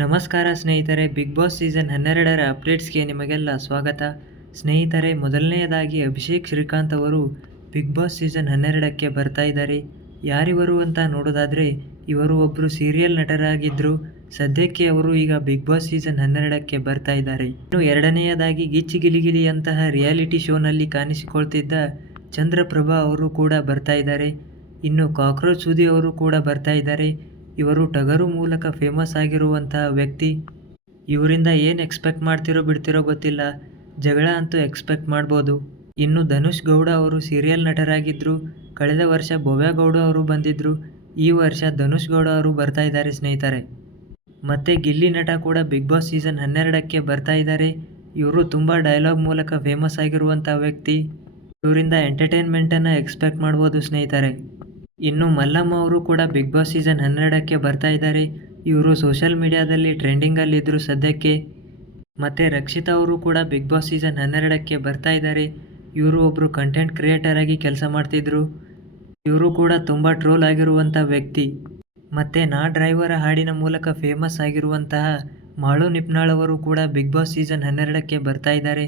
ನಮಸ್ಕಾರ ಸ್ನೇಹಿತರೆ, big boss season 12ರ ಅಪ್ಡೇಟ್ಸ್ಗೆ ನಿಮಗೆಲ್ಲ ಸ್ವಾಗತ. ಸ್ನೇಹಿತರೆ, ಮೊದಲನೆಯದಾಗಿ ಅಭಿಷೇಕ್ ಶ್ರೀಕಾಂತ್ ಅವರು ಬಿಗ್ ಬಾಸ್ ಸೀಸನ್ 12ಕ್ಕೆ ಬರ್ತಾ ಇದ್ದಾರೆ. ಯಾರಿವರು ಅಂತ ನೋಡೋದಾದರೆ, ಇವರು ಒಬ್ಬರು ಸೀರಿಯಲ್ ನಟರಾಗಿದ್ದರು. ಸದ್ಯಕ್ಕೆ ಅವರು ಈಗ ಬಿಗ್ ಬಾಸ್ ಸೀಸನ್ 12ಕ್ಕೆ ಬರ್ತಾ ಇದ್ದಾರೆ. ಇನ್ನು ಎರಡನೆಯದಾಗಿ ಗಿಚ್ಚಿ ಗಿಲಿಗಿಲಿ ಅಂತಹ ರಿಯಾಲಿಟಿ ಶೋನಲ್ಲಿ ಕಾಣಿಸಿಕೊಳ್ತಿದ್ದ ಚಂದ್ರಪ್ರಭಾ ಅವರು ಕೂಡ ಬರ್ತಾ ಇದ್ದಾರೆ. ಇನ್ನು ಕಾಕ್ರೋಚ್ ಸುದಿ ಅವರು ಕೂಡ ಬರ್ತಾ ಇದ್ದಾರೆ. ಇವರು ಟಗರು ಮೂಲಕ ಫೇಮಸ್ ಆಗಿರುವಂತಹ ವ್ಯಕ್ತಿ. ಇವರಿಂದ ಏನು ಎಕ್ಸ್ಪೆಕ್ಟ್ ಮಾಡ್ತಿರೋ ಬಿಡ್ತಿರೋ ಗೊತ್ತಿಲ್ಲ, ಜಗಳ ಅಂತೂ ಎಕ್ಸ್ಪೆಕ್ಟ್ ಮಾಡ್ಬೋದು. ಇನ್ನು ಧನುಷ್ ಗೌಡ ಅವರು ಸೀರಿಯಲ್ ನಟರಾಗಿದ್ದರು. ಕಳೆದ ವರ್ಷ ಭವ್ಯ ಗೌಡ ಅವರು ಬಂದಿದ್ದರು. ಈ ವರ್ಷ ಧನುಷ್ ಗೌಡ ಅವರು ಬರ್ತಾ ಇದ್ದಾರೆ ಸ್ನೇಹಿತರೆ. ಮತ್ತು ಗಿಲ್ಲಿ ನಟ ಕೂಡ ಬಿಗ್ ಬಾಸ್ ಸೀಸನ್ 12ಕ್ಕೆ ಬರ್ತಾ ಇದ್ದಾರೆ. ಇವರು ತುಂಬ ಡೈಲಾಗ್ ಮೂಲಕ ಫೇಮಸ್ ಆಗಿರುವಂಥ ವ್ಯಕ್ತಿ. ಇವರಿಂದ ಎಂಟರ್ಟೈನ್ಮೆಂಟನ್ನು ಎಕ್ಸ್ಪೆಕ್ಟ್ ಮಾಡ್ಬೋದು ಸ್ನೇಹಿತರೆ. ಇನ್ನು ಮಲ್ಲಮ್ಮ ಅವರು ಕೂಡ ಬಿಗ್ ಬಾಸ್ ಸೀಸನ್ 12ಕ್ಕೆ ಬರ್ತಾ ಇದ್ದಾರೆ. ಇವರು ಸೋಷಿಯಲ್ ಮೀಡಿಯಾದಲ್ಲಿ ಟ್ರೆಂಡಿಂಗಲ್ಲಿದ್ದರು ಸದ್ಯಕ್ಕೆ. ಮತ್ತು ರಕ್ಷಿತಾ ಅವರು ಕೂಡ ಬಿಗ್ ಬಾಸ್ ಸೀಸನ್ 12ಕ್ಕೆ ಬರ್ತಾ ಇದ್ದಾರೆ. ಇವರು ಒಬ್ಬರು ಕಂಟೆಂಟ್ ಕ್ರಿಯೇಟರ್ ಆಗಿ ಕೆಲಸ ಮಾಡ್ತಿದ್ರು. ಇವರು ಕೂಡ ತುಂಬ ಟ್ರೋಲ್ ಆಗಿರುವಂಥ ವ್ಯಕ್ತಿ. ಮತ್ತು ನಾ ಡ್ರೈವರ ಹಾಡಿನ ಮೂಲಕ ಫೇಮಸ್ ಆಗಿರುವಂತಹ ಮಾಳು ನಿಪ್ನಾಳ್ ಅವರು ಕೂಡ ಬಿಗ್ ಬಾಸ್ ಸೀಸನ್ 12ಕ್ಕೆ ಬರ್ತಾ ಇದ್ದಾರೆ.